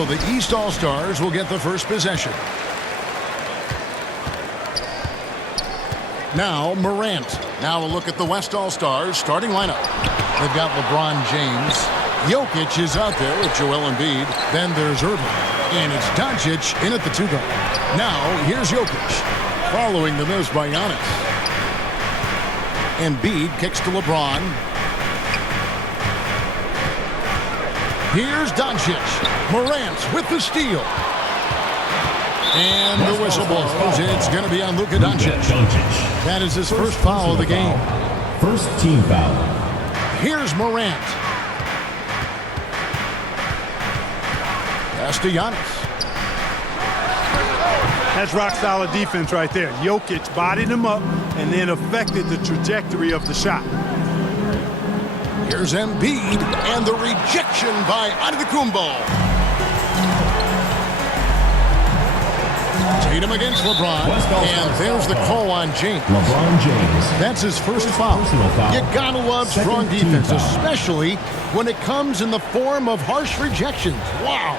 So the East All-Stars will get the first possession. Now Morant. Now a look at the West All-Stars starting lineup. They've got LeBron James. Jokic is out there with Joel Embiid. Then there's Irving. And it's Doncic in at the 2-guard. Now here's Jokic. Following the miss by Giannis. Embiid kicks to LeBron. Here's Doncic. Morant with the steal. And the whistle blows. It's going to be on Luka Doncic. That is his first foul of the game. First team foul. Here's Morant. Pass to Giannis. That's rock-solid defense right there. Jokic bodied him up and then affected the trajectory of the shot. Here's Embiid and the rejection by Antetokounmpo. Tatum against LeBron, and there's the call on James. LeBron James. That's his first foul. You gotta love strong defense, especially when it comes in the form of harsh rejections. Wow.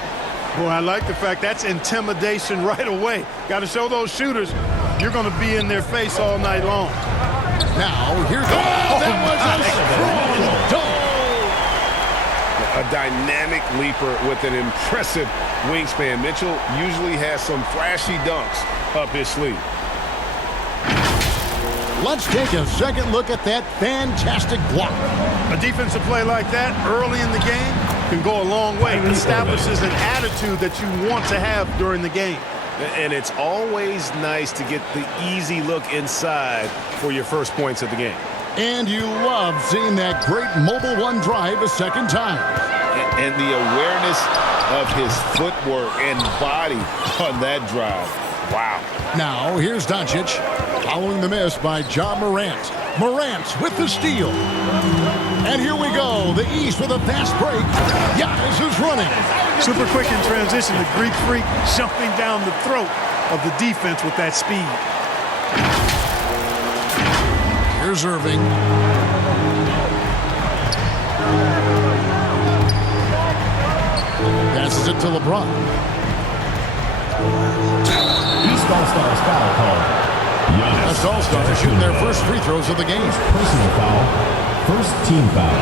Boy, I like the fact that's intimidation right away. Got to show those shooters you're going to be in their face all night long. Now, here's that was a strong dunk. A dynamic leaper with an impressive wingspan. Mitchell usually has some flashy dunks up his sleeve. Let's take a second look at that fantastic block. A defensive play like that early in the game can go a long way. It establishes an attitude that you want to have during the game. And it's always nice to get the easy look inside for your first points of the game. And you love seeing that great mobile one drive a second time. And the awareness of his footwork and body on that drive. Wow. Now, here's Doncic. Following the miss by Ja Morant. Morant with the steal. And here we go. The East with a fast break. Giannis is running. Super quick in transition. The Greek freak jumping down the throat of the defense with that speed. Here's Irving. Passes it to LeBron. East All-Stars foul called. West All-Stars shooting their first free throws of the game. Personal foul. First team foul.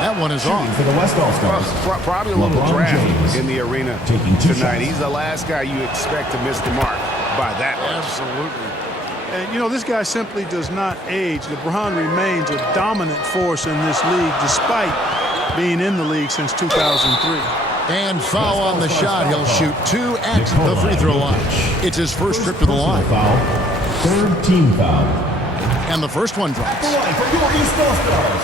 That one is off. For the West All-Stars. Well, probably a little LeBron draft James in the arena taking two tonight. shots. He's the last guy you expect to miss the mark by that much. Absolutely. And, you know, this guy simply does not age. LeBron remains a dominant force in this league despite being in the league since 2003. And foul on the shot. He'll shoot 2 at the free throw line. It's his first trip to the line. Foul. Third team foul. And the first one drops. For your East All-Stars,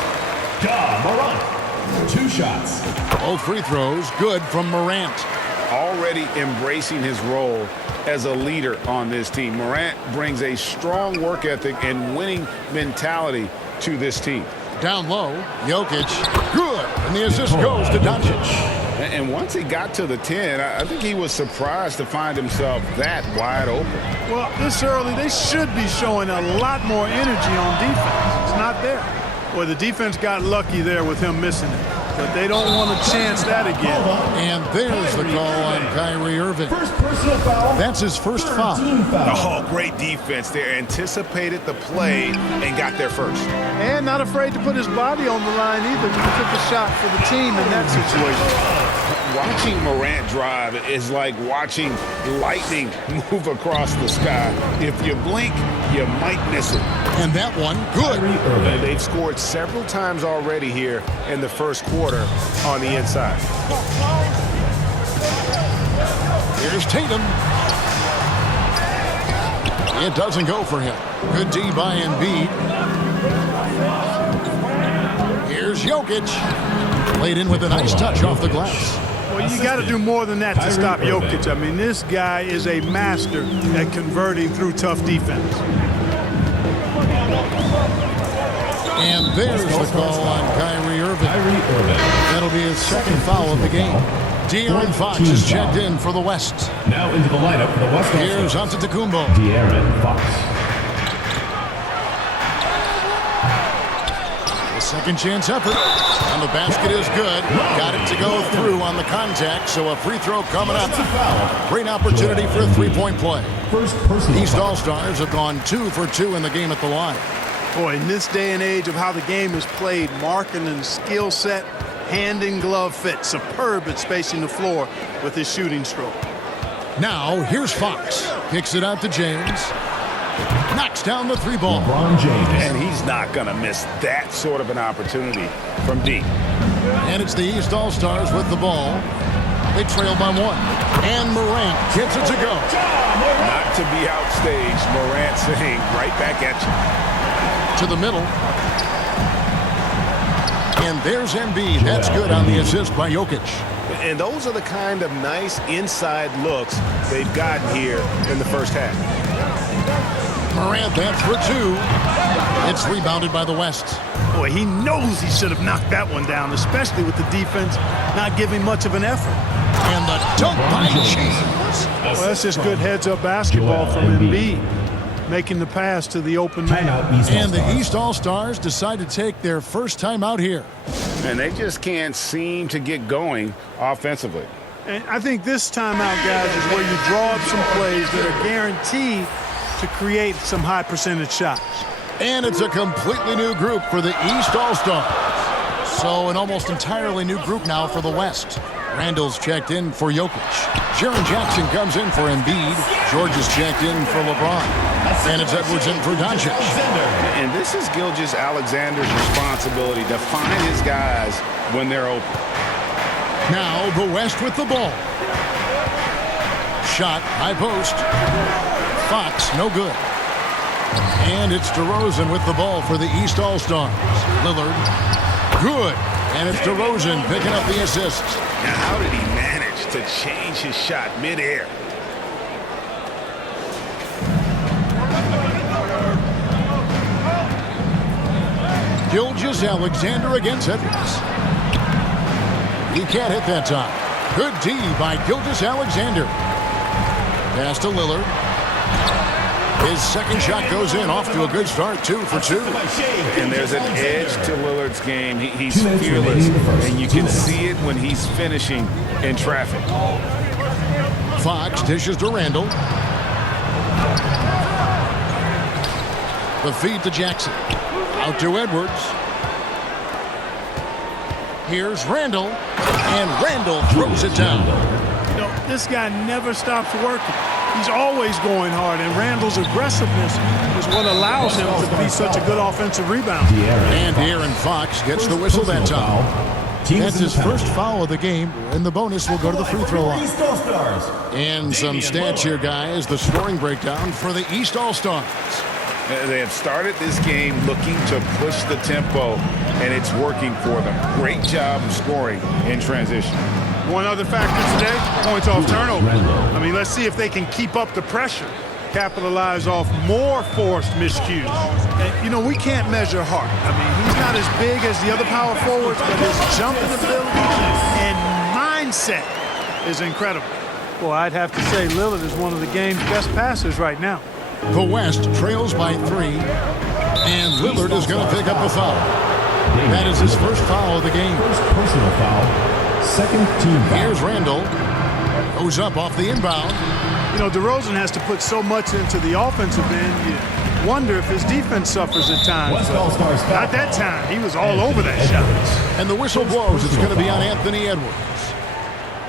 Ja Morant. 2 shots. Both free throws good from Morant. Already embracing his role as a leader on this team. Morant brings a strong work ethic and winning mentality to this team. Down low, Jokic, good. And the assist goes to Doncic. And once he got to the 10, I think he was surprised to find himself that wide open. Well, this early, they should be showing a lot more energy on defense. It's not there. Well, the defense got lucky there with him missing it. But they don't want to chance that again. And there's the call on Kyrie Irving. First personal foul. That's his first foul. Team foul. Oh, great defense there. Anticipated the play and got there first. And not afraid to put his body on the line either when he took a shot for the team in that situation. Watching Morant drive is like watching lightning move across the sky. If you blink, you might miss it. And that one, good. They've scored several times already here in the first quarter on the inside. Here's Tatum. It doesn't go for him. Good D by Embiid. Here's Jokic. Played in with a nice touch off the glass. Well, you got to do more than that to stop Jokic. I mean, this guy is a master at converting through tough defense. And there's the call on Kyrie Irving. That'll be his second foul of the game. De'Aaron Fox is checked in for the West. Now into the lineup for the West. Here's Antetokounmpo. De'Aaron Fox. The Second chance effort. And the basket is good. Got it to go through on the contact, so a free throw coming up. Great opportunity for a three-point play. East All-Stars have gone 2 for 2 in the game at the line. Boy, in this day and age of how the game is played, marking and skill set, hand and glove fit, superb at spacing the floor with his shooting stroke. Now, here's Fox. Kicks it out to James. Knocks down the three ball. LeBron James. And he's not going to miss that sort of an opportunity from deep. And it's the East All-Stars with the ball. They trail by 1. And Morant gets it to go. Not to be outstaged, Morant saying right back at you. To the middle. And there's Embiid. That's good on the assist by Jokic. And those are the kind of nice inside looks they've gotten here in the first half. Morant, that's for 2. It's rebounded by the West. Boy, he knows he should have knocked that one down, especially with the defense not giving much of an effort. And the dunk by James. Well, that's just good heads-up basketball from Embiid, making the pass to the open man. And the East All-Stars decide to take their first time out here. And they just can't seem to get going offensively. And I think this timeout, guys, is where you draw up some plays that are guaranteed to create some high percentage shots. And it's a completely new group for the East All-Stars. So an almost entirely new group now for the West. Randall's checked in for Jokic. Jaren Jackson comes in for Embiid. George is checked in for LeBron. And it's Edwards in for Doncic. And this is Gilgeous-Alexander's responsibility to find his guys when they're open. Now the West with the ball. Shot, high post. Fox, no good. And it's DeRozan with the ball for the East All-Stars. Lillard, good. And it's DeRozan picking up the assist. Now, how did he manage to change his shot midair? Gilgeous-Alexander against Edwards. He can't hit that time. Good D by Gilgeous-Alexander. Pass to Lillard. His second shot goes in, off to a good start, 2 for 2. And there's an edge to Lillard's game. He's fearless, and you can see it when he's finishing in traffic. Fox dishes to Randall. The feed to Jackson. Out to Edwards. Here's Randall. And Randall throws it down. You know, this guy never stops working. He's always going hard, and Randall's aggressiveness is what allows him to be such a good offensive rebounder. And De'Aaron Fox gets the whistle that time. That's his first foul of the game, and the bonus will go to the free throw line. And some stats here, guys. The scoring breakdown for the East All-Stars. They have started this game looking to push the tempo, and it's working for them. Great job of scoring in transition. One other factor today, points off turnover. I mean, let's see if they can keep up the pressure, capitalize off more forced miscues. And, you know, we can't measure Hart. I mean, he's not as big as the other power forwards, but his jumping ability and mindset is incredible. Well, I'd have to say Lillard is one of the game's best passers right now. The West trails by 3, and Lillard is going to pick up the foul. That is his first foul of the game. First personal foul. Second team foul. Here's Randall. Goes up off the inbound. You know, DeRozan has to put so much into the offensive end. You wonder if his defense suffers at times. West All-Stars foul. Not that time. He was all over that shot. And the whistle blows. It's going to be on Anthony Edwards.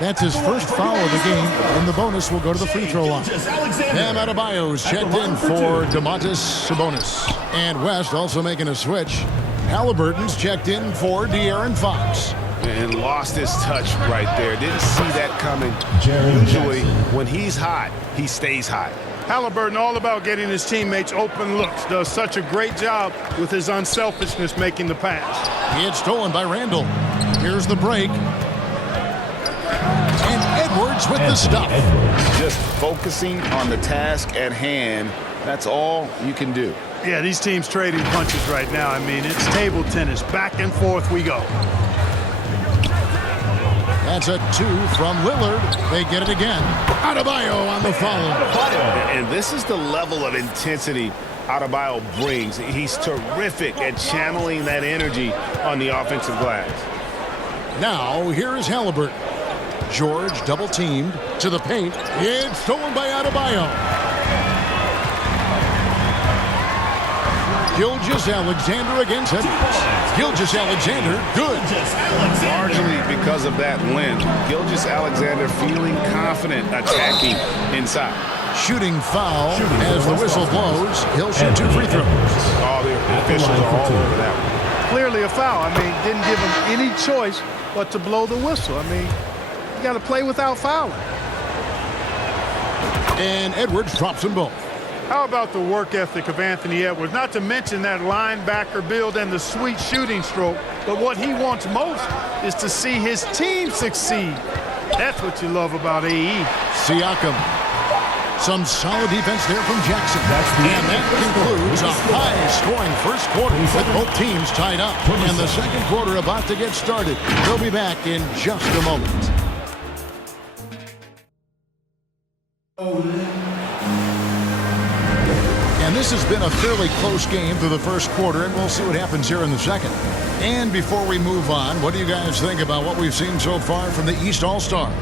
That's his first foul of the game, and the bonus will go to the free throw line. Bam Adebayo's checked in for Domantas Sabonis. And West also making a switch. Halliburton's checked in for De'Aaron Fox. And lost his touch right there. Didn't see that coming. Usually, when he's hot, he stays hot. Halliburton all about getting his teammates open looks. Does such a great job with his unselfishness making the pass. It's stolen by Randall. Here's the break. And Edwards with the stuff. Just focusing on the task at hand. That's all you can do. Yeah, these teams trading punches right now. I mean, it's table tennis. Back and forth we go. That's a 2 from Lillard. They get it again. Adebayo on the follow. And this is the level of intensity Adebayo brings. He's terrific at channeling that energy on the offensive glass. Now, here is Halliburton. George double-teamed to the paint. It's stolen by Adebayo. Gilgeous-Alexander against Edwards. Gilgeous-Alexander, good. Largely because of that length, Gilgeous-Alexander feeling confident attacking inside. Shooting foul as the whistle blows. He'll shoot 2 free throws. All the officials are all over that one. Clearly a foul. I mean, didn't give him any choice but to blow the whistle. I mean, you got to play without fouling. And Edwards drops them both. How about the work ethic of Anthony Edwards? Not to mention that linebacker build and the sweet shooting stroke. But what he wants most is to see his team succeed. That's what you love about AE. Siakam. Some solid defense there from Jackson. And that concludes a high-scoring first quarter with both teams tied up. And the second quarter about to get started. They'll be back in just a moment. And this has been a fairly close game through the first quarter, and we'll see what happens here in the second. And before we move on, what do you guys think about what we've seen so far from the East All-Stars?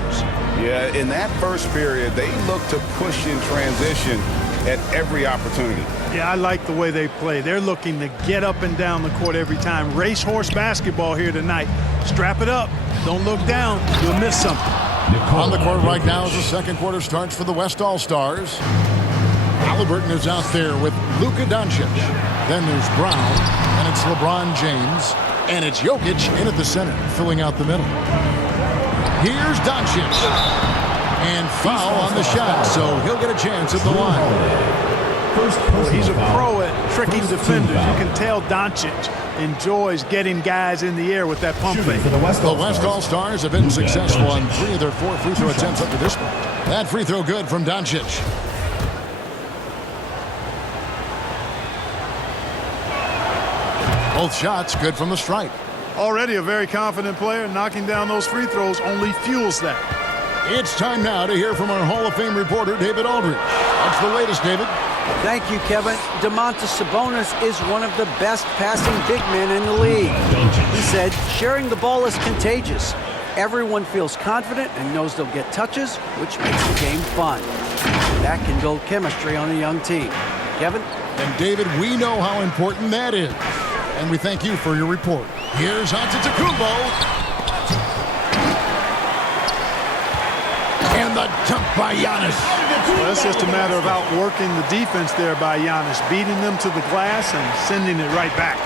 Yeah, in that first period, they look to push in transition at every opportunity. Yeah, I like the way they play. They're looking to get up and down the court every time. Racehorse basketball here tonight. Strap it up. Don't look down. You'll miss something. On the court right now as the second quarter starts for the West All-Stars. Halliburton is out there with Luka Doncic. Then there's Brown, and it's LeBron James, and it's Jokic in at the center, filling out the middle. Here's Doncic, and foul on the shot, so he'll get a chance at the line. He's a pro at tricking defenders. You can tell Doncic enjoys getting guys in the air with that pump fake. The West All-Stars have been successful on 3 of their 4 free throw attempts up to this point. That free throw good from Doncic. Both shots good from the stripe. Already a very confident player. Knocking down those free throws only fuels that. It's time now to hear from our Hall of Fame reporter, David Aldridge. What's the latest, David? Thank you, Kevin. Domantas Sabonis is one of the best passing big men in the league. He said, sharing the ball is contagious. Everyone feels confident and knows they'll get touches, which makes the game fun. That can build chemistry on a young team. Kevin? And David, we know how important that is. And we thank you for your report. Here's Antetokounmpo. And the dunk by Giannis. Well, it's just a matter of outworking the defense there by Giannis, beating them to the glass and sending it right back.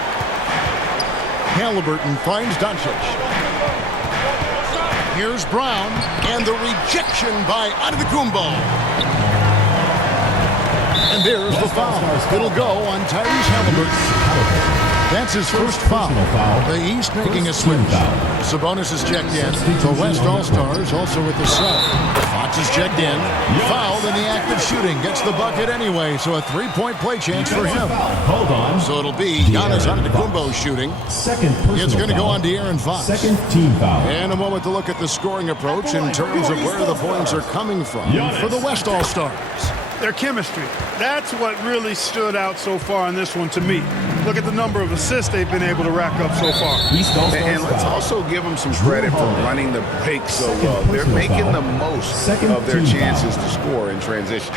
Halliburton finds Doncic. Here's Brown, and the rejection by Antetokounmpo. And there's the foul. It'll go on Tyrese Halliburton. That's his first foul. The East making a switch. Sabonis is checked in. The West All-Stars also with the sub. Fox is checked in. Fouled in the act of shooting. Gets the bucket anyway, so a 3-point play chance for him. Hold on. So it'll be Giannis Antetokounmpo shooting. It's going to go on De'Aaron Fox. Second team foul. And a moment to look at the scoring approach in terms of where the points are coming from for the West All-Stars. Their chemistry. That's what really stood out so far in this one to me. Look at the number of assists they've been able to rack up so far. And let's also give them some credit for running the break so well. They're making the most of their chances to score in transition.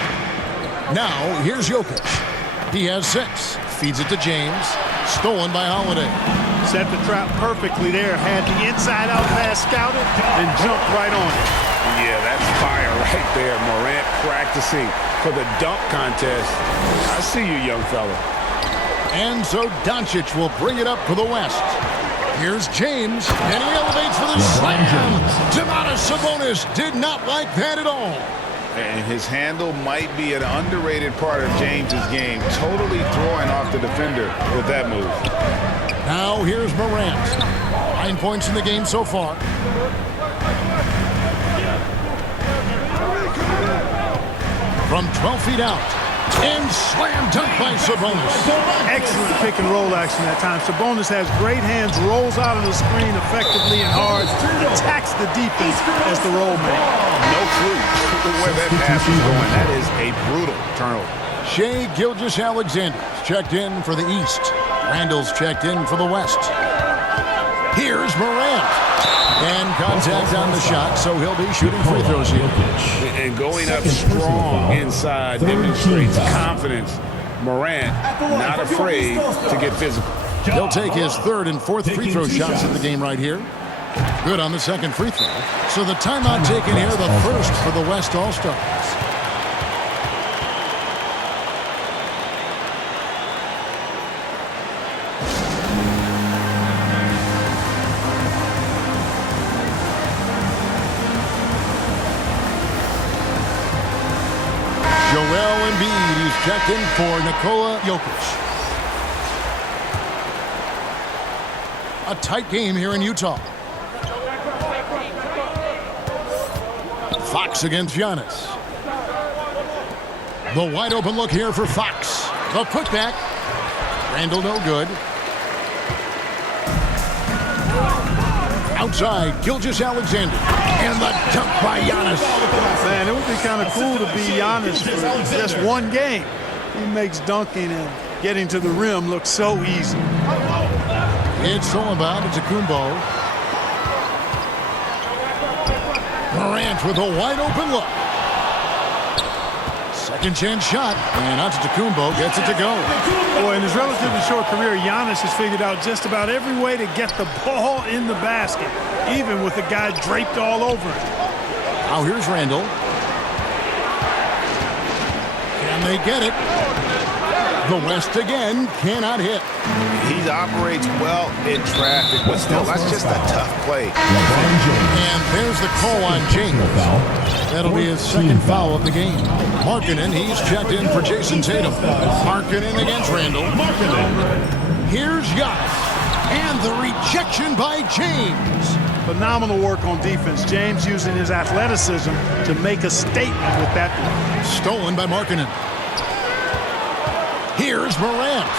Now, here's Jokic. He has 6. Feeds it to James. Stolen by Holiday. Set the trap perfectly there. Had the inside-out pass scouted and jumped right on it. Yeah, that's fire right there. Morant practicing for the dunk contest. I see you, young fella. And so Doncic will bring it up for the West. Here's James, and he elevates for the slam. Domantas Sabonis did not like that at all. And his handle might be an underrated part of James's game. Totally throwing off the defender with that move. Now here's Morant. 9 points in the game so far. From 12 feet out, And slam dunk by Sabonis. Excellent pick and roll action that time. Sabonis has great hands, rolls out of the screen effectively and hard, attacks the defense as the roll man. No clue where that pass is going. That is a brutal turnover. Shai Gilgeous-Alexander's checked in for the East. Randall's checked in for the West. Here's Morant. And contact on the shot, so he'll be shooting free throws here. And going up strong inside demonstrates confidence. Morant not afraid to get physical. He'll take his third and fourth free throw shots in the game right here. Good on the second free throw. So the timeout taken here, the first for the West All-Stars. Joel Embiid, he's checked in for Nikola Jokic. A tight game here in Utah. Fox against Giannis. The wide open look here for Fox. The putback. Randall no good. Outside, Gilgeous-Alexander. And the dunk by Giannis. Man, it would be kind of cool to be Giannis for just one game. He makes dunking and getting to the rim look so easy. It's all about Antetokounmpo. Morant with a wide open look. Second chance shot, and Antetokounmpo gets it to go. Boy, in his relatively short career, Giannis has figured out just about every way to get the ball in the basket, even with the guy draped all over him. Now here's Randall. Can they get it? The West again cannot hit. He operates well in traffic, but still, that's just a tough play. And there's the call on James. That'll be his second foul of the game. Markkanen, he's checked in for Jason Tatum. Markkanen against Randall. Here's Giannis. And the rejection by James. Phenomenal work on defense. James using his athleticism to make a statement with that one. Stolen by Markkanen. Here's Morant.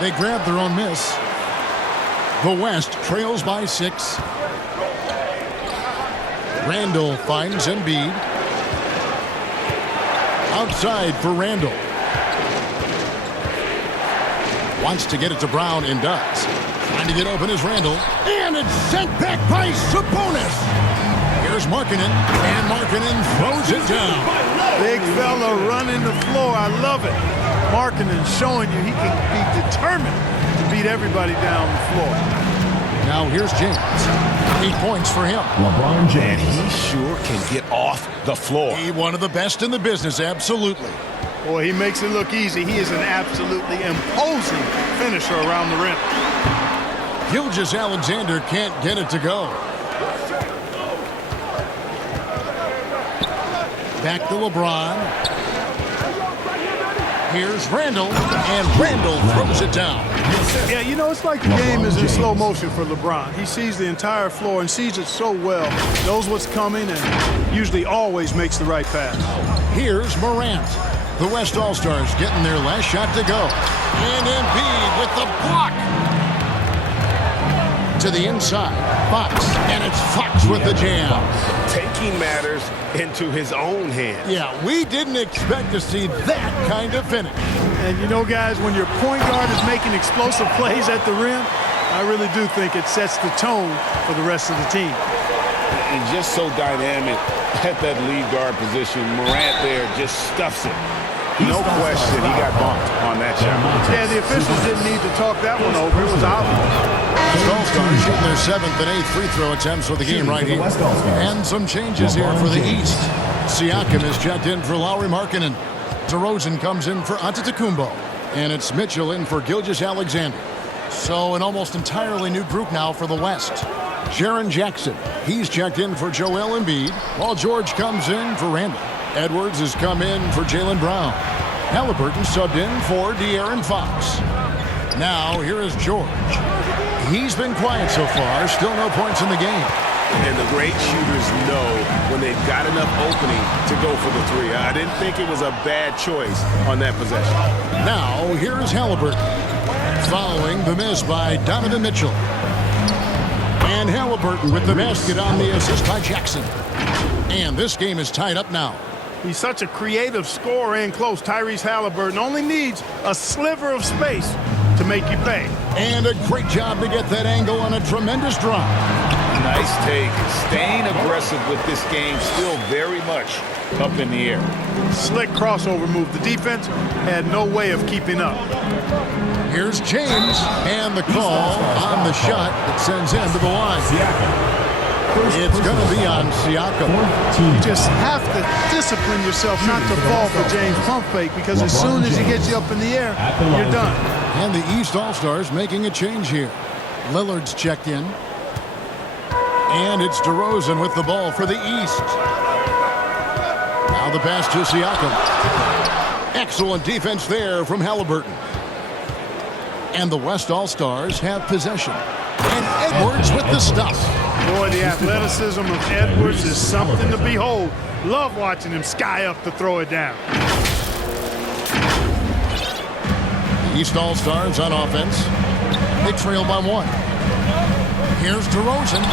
They grab their own miss. The West trails by 6. Randall finds Embiid. Outside for Randall. Wants to get it to Brown and does. Trying to get open is Randall. And it's sent back by Sabonis. Here's Markkanen. And Markkanen throws it down. Big fella running the floor. I love it. Markkanen showing you he can be determined to beat everybody down the floor. Now here's James. 8 points for him. LeBron James. And he sure can get off the floor. He one of the best in the business, absolutely. Boy, he makes it look easy. He is an absolutely imposing finisher around the rim. Gilgeous-Alexander can't get it to go. Back to LeBron. Here's Randall, and Randall throws it down. Yeah, you know, it's like the game is in slow motion for LeBron. He sees the entire floor and sees it so well, knows what's coming, and usually always makes the right pass. Here's Morant. The West All-Stars getting their last shot to go. And Embiid with the block. To the inside. Fox. And it's Fox with the jam. Taking matters into his own hands. Yeah, we didn't expect to see that kind of finish. And you know, guys, when your point guard is making explosive plays at the rim, I really do think it sets the tone for the rest of the team. And just so dynamic at that lead guard position. Morant there just stuffs it. No question he got bumped on that shot. Yeah, the officials didn't need to talk that one over. It was obvious. All-Stars shooting their 7th and 8th free throw attempts for the game right here. And some changes here for the East. Siakam is checked in for Lauri Markkanen. DeRozan comes in for Antetokounmpo. And it's Mitchell in for Gilgeous-Alexander. So an almost entirely new group now for the West. Jaren Jackson, he's checked in for Joel Embiid, while George comes in for Randall. Edwards has come in for Jaylen Brown. Halliburton subbed in for De'Aaron Fox. Now here is George. He's been quiet so far, still no points in the game. And the great shooters know when they've got enough opening to go for the three. I didn't think it was a bad choice on that possession. Now, here's Halliburton, following the miss by Donovan Mitchell. And Halliburton with the basket on the assist by Jackson. And this game is tied up now. He's such a creative scorer in close. Tyrese Halliburton only needs a sliver of space to make you pay. And a great job to get that angle on a tremendous drop. Nice take. Staying aggressive with this game, still very much up in the air. Slick crossover move. The defense had no way of keeping up. Here's James, and the call on the shot that sends him to the line. It's going to be on Siakam. You just have to discipline yourself not to fall for James pump fake, because as soon as he gets you up in the air, you're done. And the East All-Stars making a change here. Lillard's checked in. And it's DeRozan with the ball for the East. Now the pass to Siakam. Excellent defense there from Halliburton. And the West All-Stars have possession. And Edwards with the stuff. Boy, the athleticism of Edwards is something to behold. Love watching him sky up to throw it down. The East All-Stars on offense. They trail by 1. Here's DeRozan.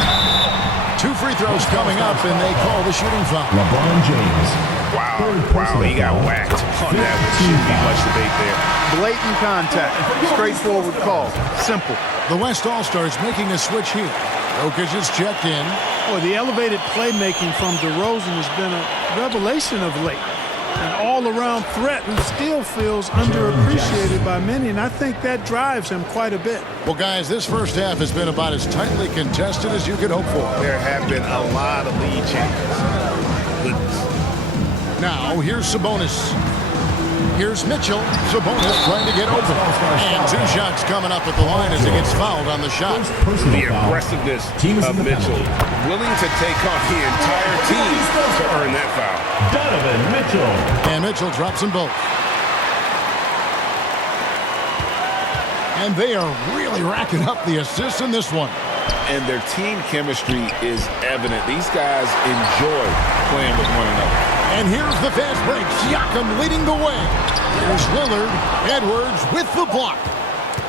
2 free throws coming up, and they call the shooting foul. LeBron James. Wow, he got whacked on that. Shouldn't be much debate there. Blatant contact. Straightforward call. Simple. The West All-Stars making a switch here. Jokic is checked in. Boy, the elevated playmaking from DeRozan has been a revelation of late. An all-around threat who still feels underappreciated by many, and I think that drives him quite a bit. Well, guys, this first half has been about as tightly contested as you could hope for. There have been a lot of lead changes. Goodness. Now, here's Sabonis. Here's Mitchell. Sabonis trying to get open. And 2 shots coming up at the line as he gets fouled on the shot. The aggressiveness of Mitchell, willing to take on the entire team to earn that foul. Donovan Mitchell. And Mitchell drops them both. And they are really racking up the assists in this one. And their team chemistry is evident. These guys enjoy playing with one another. And here's the fast break. Siakam leading the way. Here's Lillard. Edwards with the block.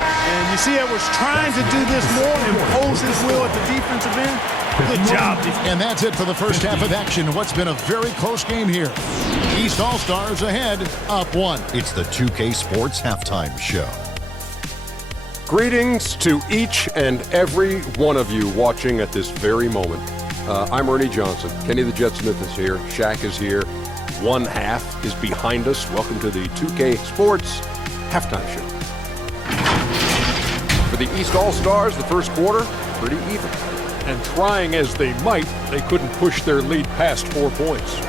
And you see Edwards trying to do this more, impose his will at the defensive end. Good job. And that's it for the first half of action. What's been a very close game here. East All-Stars ahead, up 1. It's the 2K Sports Halftime Show. Greetings to each and every one of you watching at this very moment. I'm Ernie Johnson. Kenny the Jet Smith is here. Shaq is here. One half is behind us. Welcome to the 2K Sports Halftime Show. For the East All-Stars, the first quarter, pretty even. And trying as they might, they couldn't push their lead past 4 points.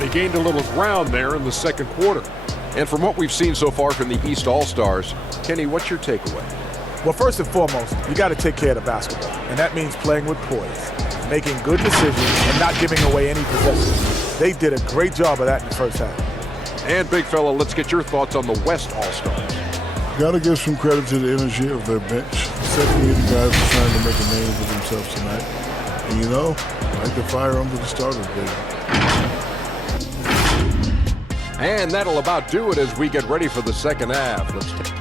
They gained a little ground there in the second quarter. And from what we've seen so far from the East All-Stars, Kenny, what's your takeaway? Well, first and foremost, you got to take care of the basketball, and that means playing with poise, making good decisions, and not giving away any possessions. They did a great job of that in the first half. And, big fella, let's get your thoughts on the West All-Stars. Got to give some credit to the energy of their bench. 78 guys are trying to make a name for themselves tonight. And you know, like the fire under the starters, baby. And that'll about do it as we get ready for the second half. Let's take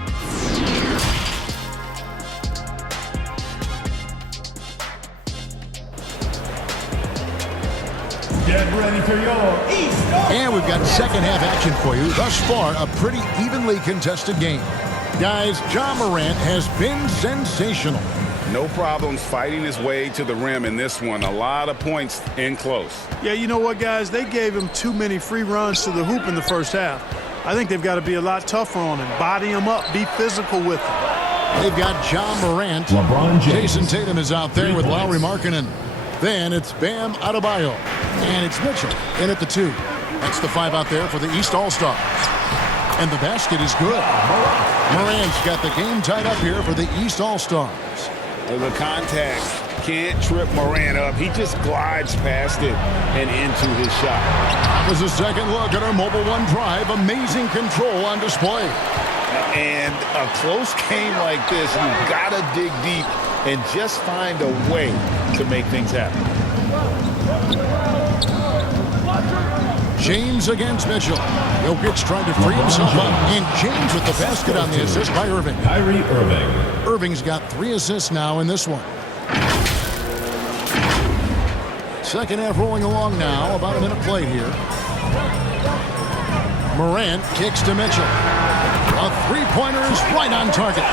Get ready for your East. And we've got second half action for you. Thus far, a pretty evenly contested game. Guys, Ja Morant has been sensational. No problems fighting his way to the rim in this one. A lot of points in close. Yeah, you know what, guys? They gave him too many free runs to the hoop in the first half. I think they've got to be a lot tougher on him. Body him up. Be physical with him. They've got Ja Morant. LeBron James. Jason Tatum is out there with Lowry Markkanen. Then it's Bam Adebayo. And it's Mitchell in at the 2. That's the 5 out there for the East All-Stars. And the basket is good. Morant's got the game tied up here for the East All-Stars. The contact can't trip Morant up. He just glides past it and into his shot. That was a second look at our Mobile One drive. Amazing control on display. And a close game like this, you've got to dig deep and just find a way to make things happen. James against Mitchell. Jokic trying to free himself up. And James with the basket on the assist by Irving. Kyrie Irving. Irving's got 3 assists now in this one. Second half rolling along now. About a minute play here. Morant kicks to Mitchell. A three-pointer is right on target.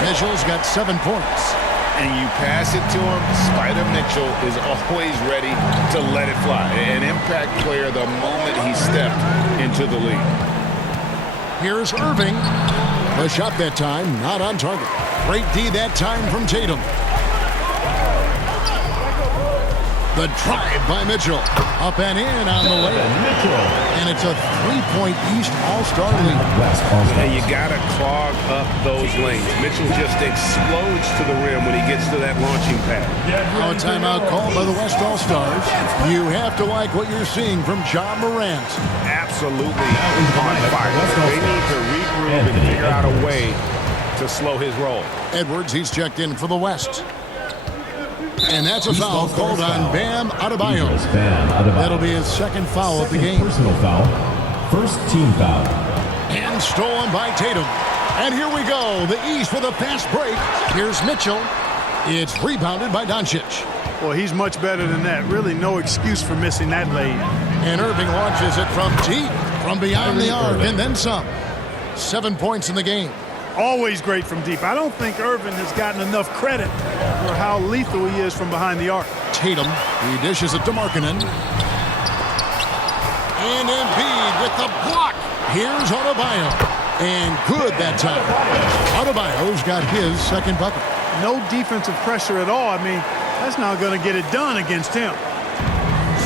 Mitchell's got 7 points. And you pass it to him, Spider Mitchell is always ready to let it fly. An impact player the moment he stepped into the league. Here's Irving. The shot that time, not on target. Great D that time from Tatum. The drive by Mitchell. Up and in on the layup. And it's a 3-point East All-Star lead. And you got to clog up those lanes. Mitchell just explodes to the rim when he gets to that launching pad. Now a timeout called by the West All-Stars. You have to like what you're seeing from John Morant. Absolutely on fire. They need to regroup and figure out a way to slow his roll. Edwards, he's checked in for the West. And that's a foul called on Bam Adebayo. That'll be his second foul of the game. Personal foul. First team foul. And stolen by Tatum. And here we go. The East with a fast break. Here's Mitchell. It's rebounded by Doncic. Well, he's much better than that. Really no excuse for missing that lane. And Irving launches it from deep, from beyond the arc, and then some. 7 points in the game. Always great from deep. I don't think Irving has gotten enough credit for how lethal he is from behind the arc. Tatum, he dishes it to Markkanen. And Embiid with the block. Here's Adebayo. And good that time. Adebayo's got his second bucket. No defensive pressure at all. I mean, that's not going to get it done against him.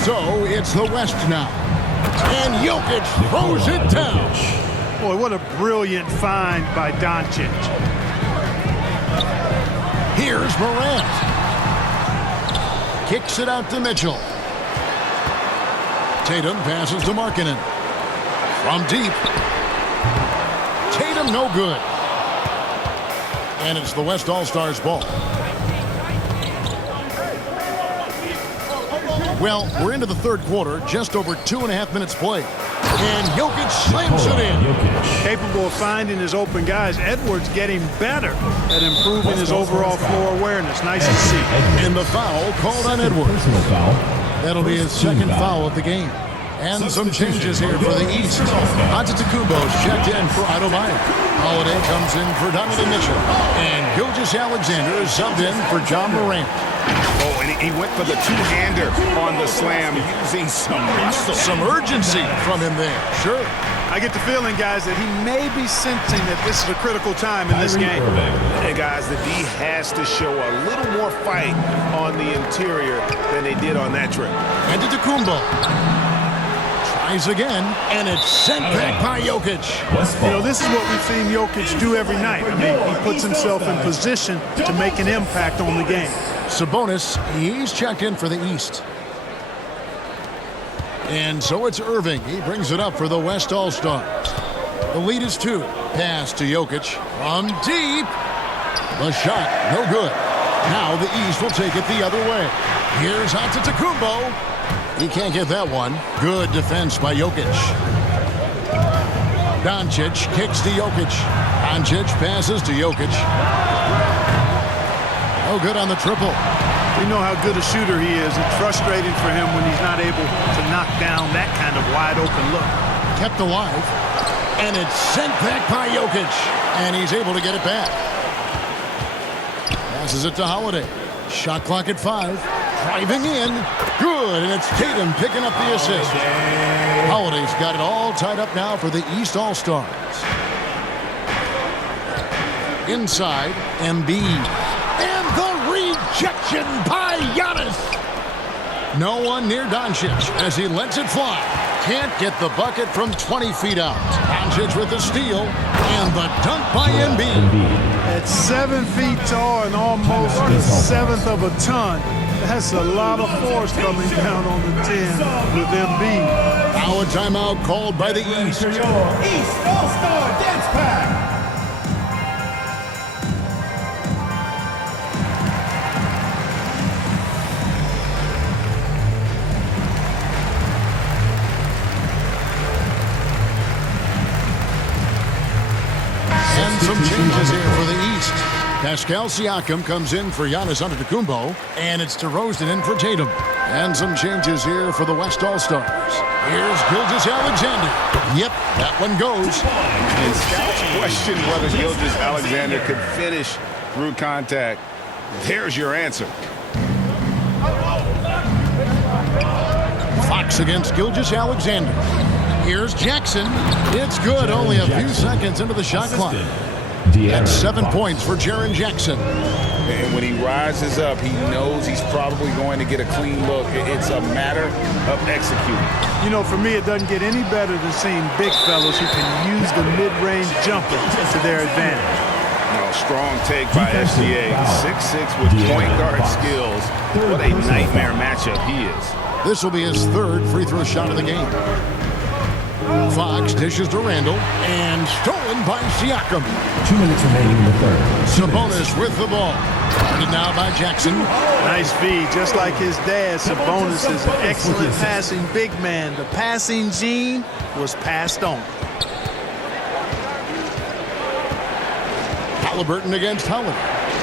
So it's the West now. And Jokic throws it down. Boy, what a brilliant find by Doncic. Here's Morant. Kicks it out to Mitchell. Tatum passes to Markkanen. From deep. Tatum no good. And it's the West All-Stars ball. Well, we're into the third quarter, just over 2.5 minutes played. And Jokic slams it in. Capable of finding his open guys. Edwards getting better at improving his overall floor awareness. Nice to see. And the foul called on Edwards. That'll be his second foul of the game. And some changes here for the East. Antetokounmpo's checked in for Adebayo. Holiday comes in for Donovan Mitchell. And Gilgeous-Alexander is subbed in for John Morant. Oh, and he went for the two-hander on the slam, using some muscle. Some urgency from him there, sure. I get the feeling, guys, that he may be sensing that this is a critical time in this game. And, guys, the D has to show a little more fight on the interior than they did on that trip. Antetokounmpo tries again, and it's sent back by Jokic. You know, this is what we've seen Jokic do every night. I mean, he puts himself in position to make an impact on the game. Sabonis, he's checked in for the East. And so it's Irving. He brings it up for the West All-Stars. The lead is 2. Pass to Jokic from deep. The shot, no good. Now the East will take it the other way. Here's Antetokounmpo. He can't get that one. Good defense by Jokic. Doncic kicks to Jokic. Doncic passes to Jokic. Oh, good on the triple. We know how good a shooter he is. It's frustrating for him when he's not able to knock down that kind of wide-open look. Kept alive. And it's sent back by Jokic. And he's able to get it back. Passes it to Holiday. Shot clock at 5. Driving in. Good. And it's Tatum picking up the assist. Holiday's got it all tied up now for the East All-Stars. Inside, Embiid. And the rejection by Giannis. No one near Doncic as he lets it fly. Can't get the bucket from 20 feet out. Doncic with the steal and the dunk by Embiid. At 7 feet tall and almost a seventh of a ton, that's a lot of force coming down on the 10 with Embiid. Now a timeout called by the East. East All-Star Dance Pack. Pascal Siakam comes in for Giannis Antetokounmpo, and it's DeRozan in for Tatum. And some changes here for the West All-Stars. Here's Gilgeous-Alexander. Yep, that one goes. And scouts question whether Gilgeous-Alexander could finish through contact. There's your answer. Fox against Gilgeous-Alexander. Here's Jackson. It's good, only a few seconds into the shot clock. That's 7 points for Jaren Jackson. And when he rises up, he knows he's probably going to get a clean look. It's a matter of executing. You know, for me, it doesn't get any better than seeing big fellas who can use the mid-range jumper to their advantage. Strong take by SGA. 6'6" with point guard skills. What a nightmare matchup he is. This will be his third free throw shot of the game. Fox dishes to Randall, and stolen by Siakam. 2 minutes remaining in the third. Sabonis with the ball. Guarded now by Jackson. Nice feed. Just like his dad, Sabonis is an excellent passing big man. The passing gene was passed on. Halliburton against Holiday.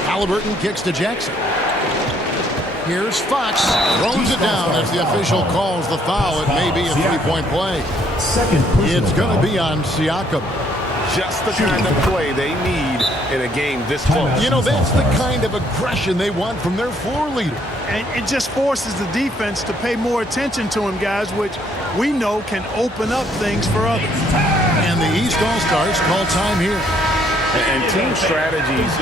Halliburton kicks to Jackson. Here's Fox. Throws it down as the official calls the foul. It may be a three-point play. It's going to be on Siakam. Just the kind of play they need in a game this close. You know, that's the kind of aggression they want from their floor leader. And it just forces the defense to pay more attention to him, guys, which we know can open up things for others. And the East All-Stars call time here. And team strategies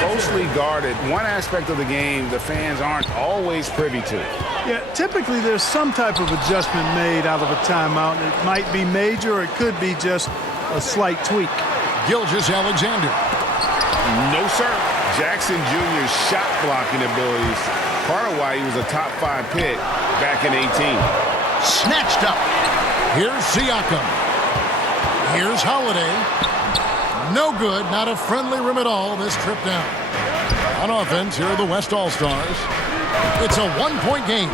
closely guarded. One aspect of the game the fans aren't always privy to. Yeah, typically there's some type of adjustment made out of a timeout. It might be major, or it could be just a slight tweak. Gilgeous-Alexander. No, sir. Jackson Jr.'s shot blocking abilities, part of why he was a top 5 pick back in 18. Snatched up. Here's Siakam. Here's Holiday. No good, not a friendly rim at all this trip down. On offense, here are the West All-Stars. It's a one-point game.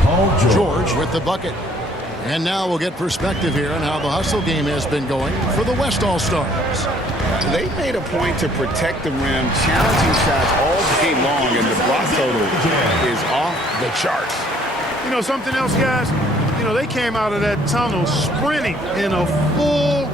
George with the bucket. And now we'll get perspective here on how the hustle game has been going for the West All-Stars. They made a point to protect the rim, challenging shots all day long, and the block total is off the charts. You know, something else, guys? You know, they came out of that tunnel sprinting in a full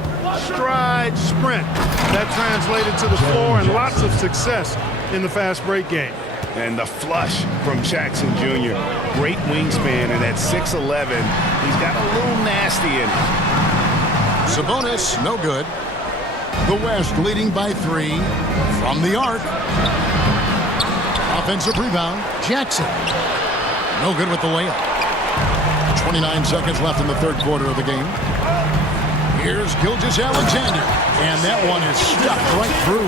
stride sprint. That translated to the floor and lots of success in the fast break game. And the flush from Jackson Jr. Great wingspan, and at 6'11", he's got a little nasty in him. Sabonis, no good. The West leading by 3 from the arc. Offensive rebound, Jackson. No good with the layup. 29 seconds left in the third quarter of the game. Here's Gilgeous-Alexander, and that one is stuck right through.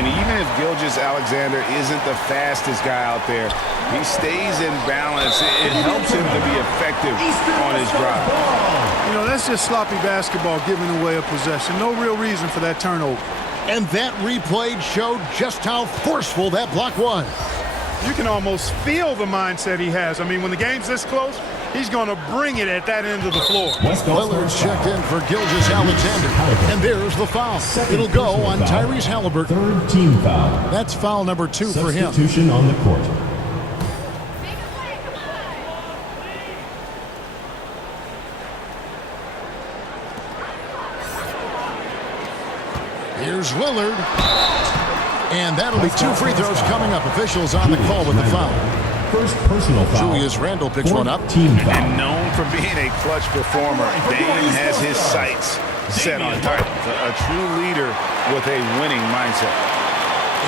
And even if Gilgeous-Alexander isn't the fastest guy out there, he stays in balance. It helps him to be effective on his drive. You know, that's just sloppy basketball giving away a possession. No real reason for that turnover. And that replay showed just how forceful that block was. You can almost feel the mindset he has. I mean, when the game's this close, he's going to bring it at that end of the floor. Lillard's checked in for Gilgeous-Alexander. And there's the foul. It'll go on Tyrese Halliburton. Third team foul. That's foul number 2 for him. Substitution on the court. Here's Lillard. And that'll be 2 free throws coming up. Officials on the call with the foul. First personal foul. Julius Randle picks one up. Team foul. And known for being a clutch performer, Dame has his sights set on target. A true leader with a winning mindset.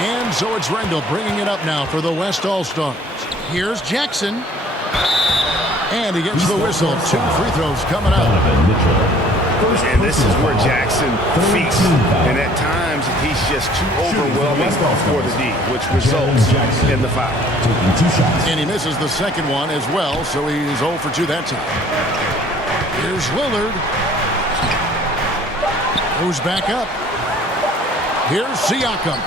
And so it's Randle bringing it up now for the West All-Stars. Here's Jackson. And he gets the whistle. 2 free throws coming up. And this is where Jackson feasts. And at times, he's just too overwhelming for the D, which results in the foul. And he misses the second one as well, so he's 0 for 2 that time. Here's Lillard. Goes back up. Here's Siakam.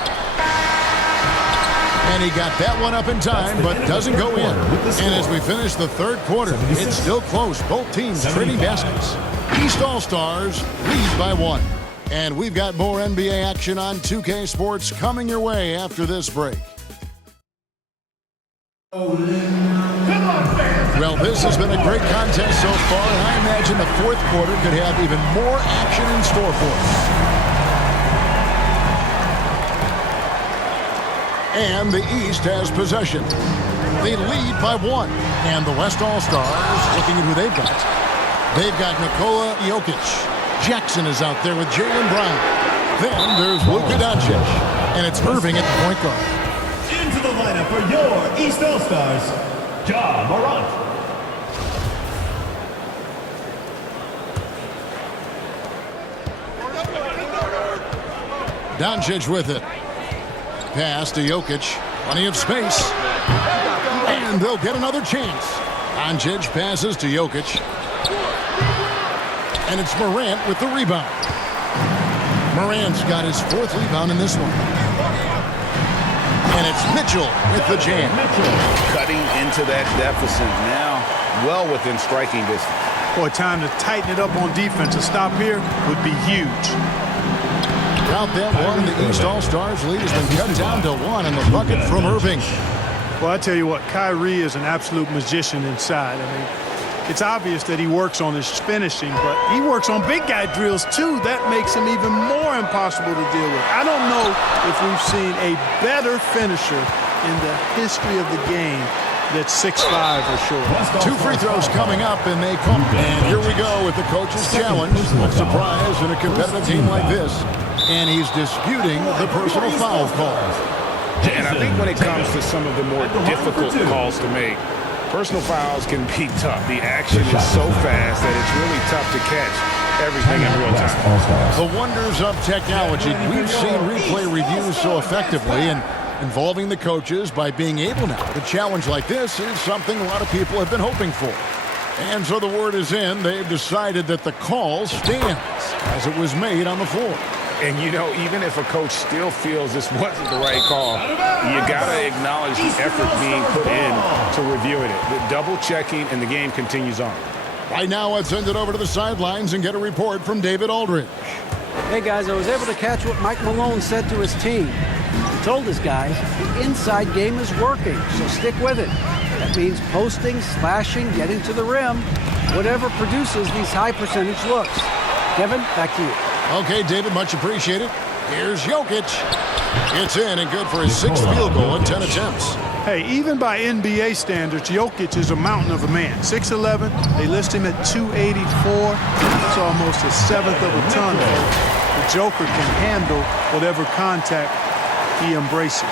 And he got that one up in time, but doesn't go in. And as we finish the third quarter, it's still close. Both teams trading baskets. East All-Stars lead by 1. And we've got more NBA action on 2K Sports coming your way after this break. Well, this has been a great contest so far, and I imagine the fourth quarter could have even more action in store for us. And the East has possession. They lead by 1. And the West All-Stars, looking at who they've got. They've got Nikola Jokic. Jackson is out there with Jaylen Brown. Then there's Luka Doncic. And it's Irving at the point guard. Into the lineup for your East All-Stars, Ja Morant. Doncic with it. Pass to Jokic. Plenty of space. And they'll get another chance. Doncic passes to Jokic. And it's Morant with the rebound. Morant's got his 4th rebound in this one. And it's Mitchell with the jam. Cutting into that deficit now, well within striking distance. Boy, time to tighten it up on defense. A stop here would be huge. Count that one. The East All-Stars lead has been cut down to 1 in the bucket from Irving. Well, I tell you what, Kyrie is an absolute magician inside. I mean, it's obvious that he works on his finishing, but he works on big guy drills too. That makes him even more impossible to deal with. I don't know if we've seen a better finisher in the history of the game that's 6'5" or short. 2 free throws coming up, and they come. And here we go with the coach's challenge. A surprise in a competitive team like this. And he's disputing the personal foul call. And I think when it comes to some of the more difficult calls to make, personal fouls can be tough. The action is so fast that it's really tough to catch everything in real time. The wonders of technology. We've seen replay reviews so effectively and involving the coaches by being able now to challenge like this is something a lot of people have been hoping for. And so the word is in. They've decided that the call stands as it was made on the floor. And, you know, even if a coach still feels this wasn't the right call, you got to acknowledge the effort being put in to reviewing it. The double checking, and the game continues on. Right now, let's send it over to the sidelines and get a report from David Aldridge. Hey, guys, I was able to catch what Mike Malone said to his team. He told his guys the inside game is working, so stick with it. That means posting, slashing, getting to the rim, whatever produces these high-percentage looks. Kevin, back to you. Okay, David, much appreciated. Here's Jokic. It's in and good for his 6th field goal in 10 attempts. Hey, even by NBA standards, Jokic is a mountain of a man. 6'11", they list him at 284. That's almost a 1/7 of a ton. The Joker can handle whatever contact he embraces.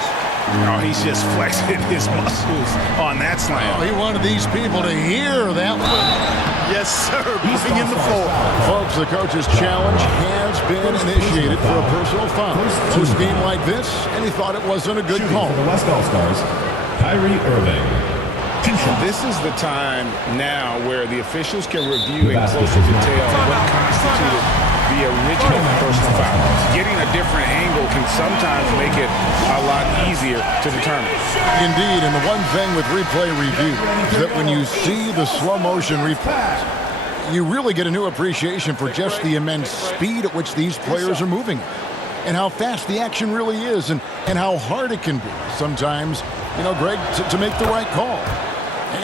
Oh, he's just flexing his muscles on that slam. Oh, he wanted these people to hear that one. Yes, sir. Bring in the floor. Folks, the coach's challenge has been initiated for a personal foul. Post game like this, and he thought it wasn't a good call. The West All-Stars, Kyrie Irving. This is the time now where the officials can review in closer detail what constituted the original personal foul. Getting a different angle can sometimes make it a lot easier to determine. Indeed, and the one thing with replay review is that when you see the slow motion replays, you really get a new appreciation for just the immense speed at which these players are moving and how fast the action really is and how hard it can be sometimes, you know, Greg, to make the right call.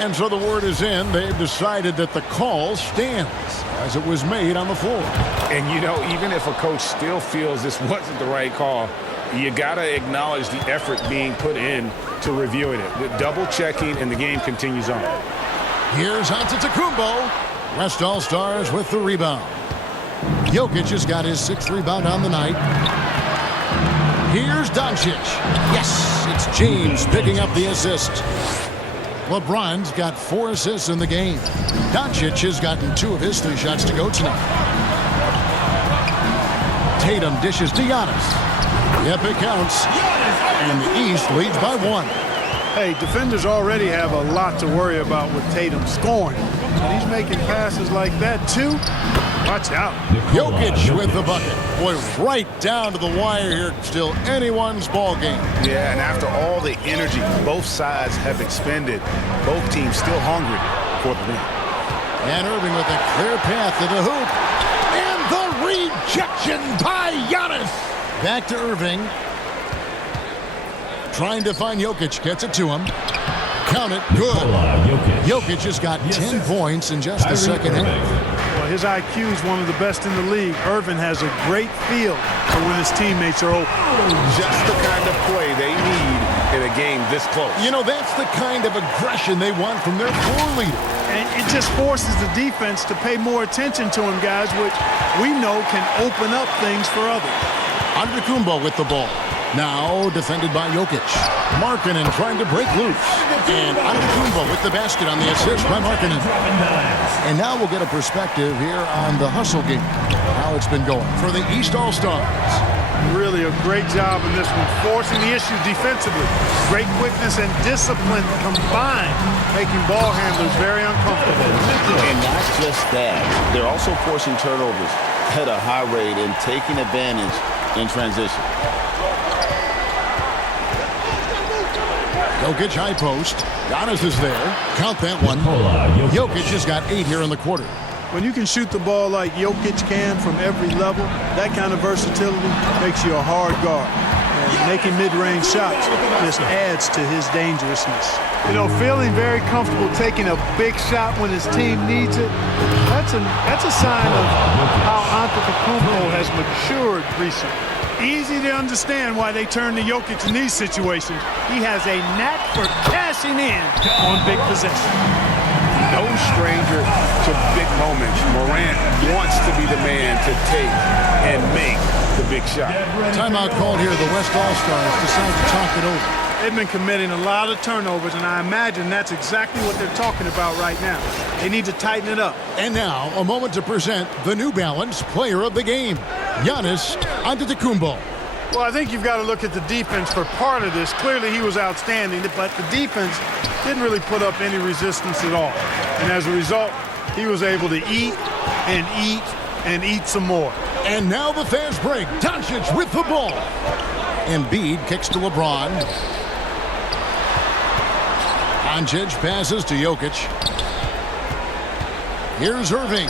And so the word is in. They've decided that the call stands as it was made on the floor. And, you know, even if a coach still feels this wasn't the right call, you got to acknowledge the effort being put in to reviewing it. The double checking, and the game continues on. Here's Antetokounmpo. West All-Stars with the rebound. Jokic has got his 6th rebound on the night. Here's Doncic. Yes, it's James picking up the assist. LeBron's got 4 assists in the game. Doncic has gotten 2 of his 3 shots to go tonight. Tatum dishes to Giannis. Yep, it counts. And the East leads by 1. Hey, defenders already have a lot to worry about with Tatum scoring. And he's making passes like that, too. Watch out. Jokic with the bucket. Boy, right down to the wire here. Still anyone's ball game. Yeah, and after all the energy both sides have expended, both teams still hungry for the win. And Irving with a clear path to the hoop. And the Rejection by Giannis. Back to Irving. Trying to find Jokic. Gets it to him. Count it. Good. Jokic has got 10 points in just the second half. Well, his IQ is one of the best in the league. Irvin has a great feel for when his teammates are open. Just the kind of play they need in a game this close. You know, that's the kind of aggression they want from their floor leader. And it just forces the defense to pay more attention to him, guys, which we know can open up things for others. Antetokounmpo with the ball. Now defended by Jokic. Markkanen trying to break loose. And Antetokounmpo with the basket on the assist by Markkanen. And now we'll get a perspective here on the hustle game. How it's been going for the East All-Stars. Really a great job in this one, forcing the issue defensively. Great quickness and discipline combined, making ball handlers very uncomfortable. And not just that, they're also forcing turnovers at a high rate and taking advantage in transition. Jokic high post. Giannis is there. Count that one. Jokic has got 8 here in the quarter. When you can shoot the ball like Jokic can from every level, that kind of versatility makes you a hard guard. And making mid-range shots just adds to his dangerousness. You know, feeling very comfortable taking a big shot when his team needs it, that's a sign of how Antetokounmpo has matured recently. Easy to understand why they turn to Jokic in these situations. He has a knack for cashing in on big possessions. No stranger to big moments. Morant wants to be the man to take and make the big shot. Timeout called here. The West All-Stars decide to talk it over. They've been committing a lot of turnovers, and I imagine that's exactly what they're talking about right now. They need to tighten it up. And now, a moment to present the New Balance Player of the Game, Giannis Antetokounmpo. Well, I think you've got to look at the defense for part of this. Clearly, he was outstanding, but the defense didn't really put up any resistance at all. And as a result, he was able to eat and eat and eat some more. And now the fast break. Doncic with the ball. Embiid kicks to LeBron. Doncic passes to Jokic. Here's Irving.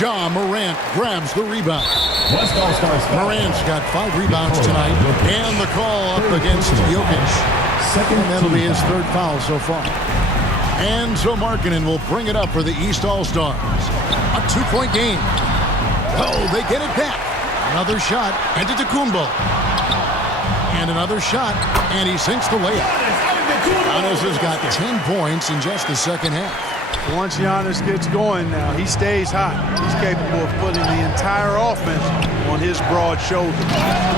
Ja Morant grabs the rebound. Morant's got 5 rebounds tonight. And the call up against Jokic. And that'll be his 3rd foul so far. And so Markkanen will bring it up for the East All-Stars. A 2-point game. Oh, they get it back. Another shot. Antetokounmpo. And another shot. And he sinks the layup. Giannis has got 10 points in just the second half. Once Giannis gets going now, he stays hot. He's capable of putting the entire offense on his broad shoulders.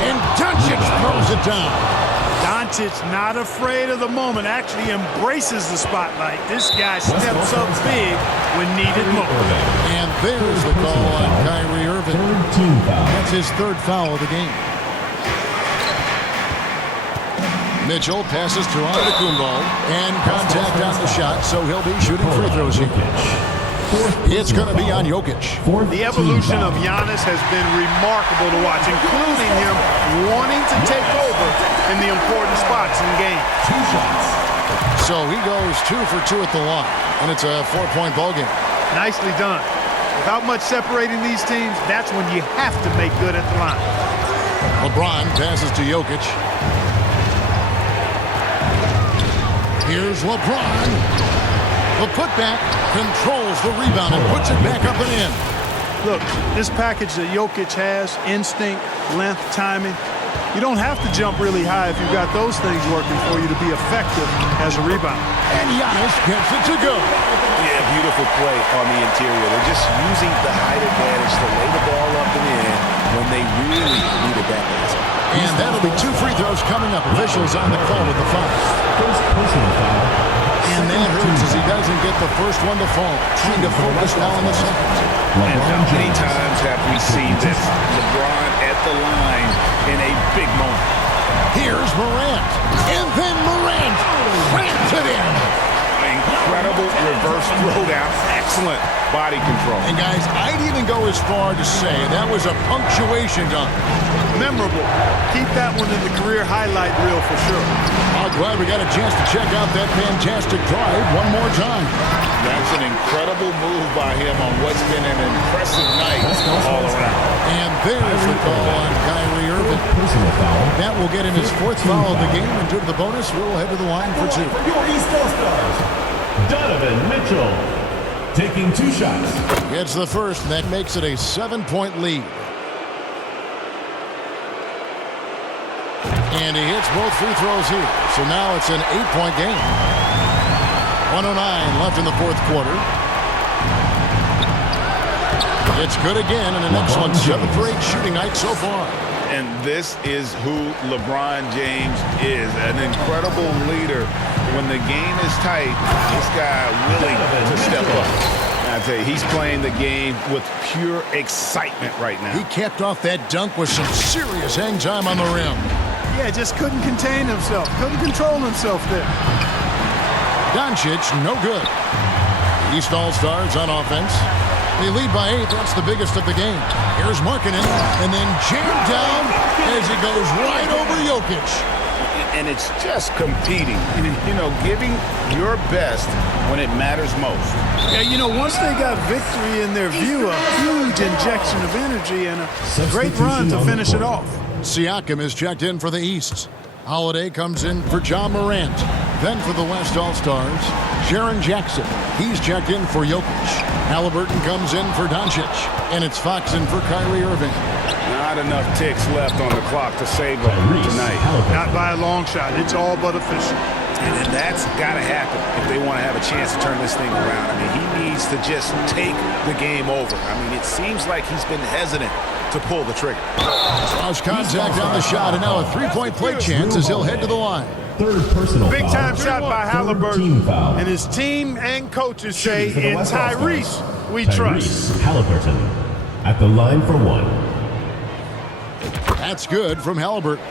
And Doncic throws it down. Doncic not afraid of the moment, actually embraces the spotlight. This guy steps up big when needed most. And there's the call on Kyrie Irving. That's his 3rd foul of the game. Mitchell passes to Antetokounmpo, and contact on the shot, so he'll be shooting free throws here. It's going to be on Jokic. The evolution of Giannis has been remarkable to watch, including him wanting to take over in the important spots in games. So he goes 2 for 2 at the line, and it's a 4-point ball game. Nicely done. Without much separating these teams, that's when you have to make good at the line. LeBron passes to Jokic. Here's LeBron. The putback controls the rebound and puts it back up and in. Look, this package that Jokic has, instinct, length, timing, you don't have to jump really high if you've got those things working for you to be effective as a rebounder. And Giannis gets it to go. Yeah, beautiful play on the interior. They're just using the height advantage to lay the ball up and in when they really needed that answer. And that'll be 2 free throws coming up. Officials on the call with the foul. And that hurts as he doesn't get the first one to fall. Trying to focus now on the second. And how many times have we seen this? LeBron at the line in a big moment. Here's Morant. And then Morant ramps it in. incredible reverse throwdown. Excellent body control. And guys, I'd even go as far to say that was a punctuation dunk. Memorable. Keep that one in the career highlight reel for sure. I'm glad we got a chance to check out that fantastic drive one more time. That's an incredible move by him on what's been an impressive night all around. And there's the call on Kyrie Irving. That will get him his fourth foul of the game, and due to the bonus, we'll head to the line for two. Your East All-Stars, Donovan Mitchell, taking 2 shots. Gets the first, and that makes it a 7-point lead. And he hits both free throws here. So now it's an 8-point game. 1:09 left in the fourth quarter. It's good again, and an excellent 7-for-8 shooting night so far. And this is who LeBron James is, an incredible leader. When the game is tight, this guy willing to step up. I tell you, he's playing the game with pure excitement right now. He capped off that dunk with some serious hang time on the rim. Yeah, just couldn't contain himself. Couldn't control himself there. Doncic, no good. The East All-Stars on offense. They lead by 8. That's the biggest of the game. Here's Markkanen, and then jammed down as it goes right over Jokic. And it's just competing, you know, giving your best when it matters most. Yeah, you know, once they got victory in their view, a huge injection of energy and a great run to finish it off. Siakam is checked in for the East. Holiday comes in for John Morant. Then for the West All-Stars, Jaren Jackson. He's checked in for Jokic. Halliburton comes in for Doncic. And it's Fox in for Kyrie Irving. Not enough ticks left on the clock to save them tonight. Not by a long shot. It's all but official. And that's got to happen if they want to have a chance to turn this thing around. I mean, he needs to just take the game over. I mean, it seems like he's been hesitant to pull the trigger. Cross contact on the shot, and now a 3-point play chance as he'll head to the line. Third personal Big time shot by Halliburton. And his his team and coaches say, in Tyrese, we trust. Halliburton at the line for 1. That's good from Halliburton.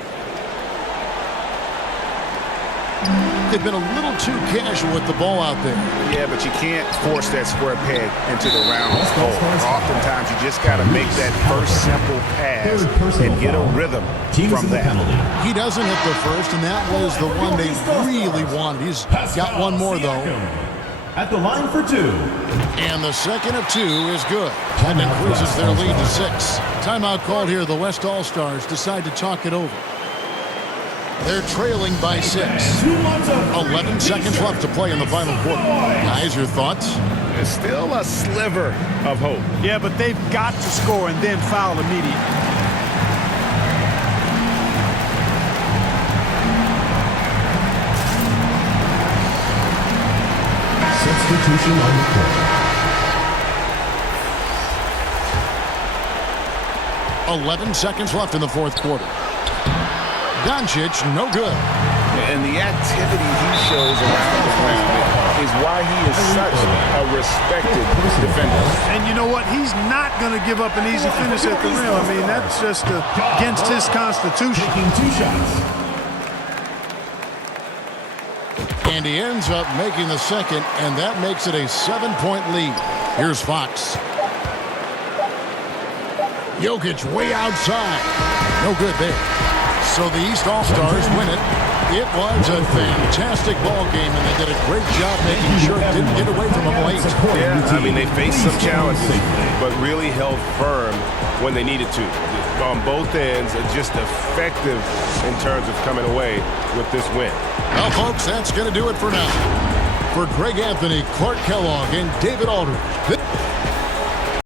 They've been a little too casual with the ball out there. Yeah, but you can't force that square peg into the round hole. Oftentimes, you just got to make that first simple pass and get a rhythm from that. He doesn't hit the first, and that was the one they really wanted. He's got one more, though. At the line for 2. And the second of 2 is good. That increases their lead to 6. Timeout called here. The West All-Stars decide to talk it over. They're trailing by 6. 11 seconds left to play in the final quarter. Guys, your thoughts? There's still a sliver of hope. Yeah, but they've got to score and then foul immediately. Substitution on the court. 11 seconds left in the fourth quarter. Doncic, no good. And the activity he shows around the rim is why he is such a respected defender. And you know what? He's not going to give up an easy finish at the rim. I mean, that's just against his constitution. Taking 2 shots. And he ends up making the second, and that makes it a 7-point lead. Here's Fox. Jokic way outside. No good there. So the East All-Stars win it. It was a fantastic ball game, and they did a great job making sure it didn't get away from them late. Yeah, I mean, they faced some challenges, but really held firm when they needed to. On both ends, just effective in terms of coming away with this win. Well, folks, that's going to do it for now. For Greg Anthony, Clark Kellogg, and David Aldridge,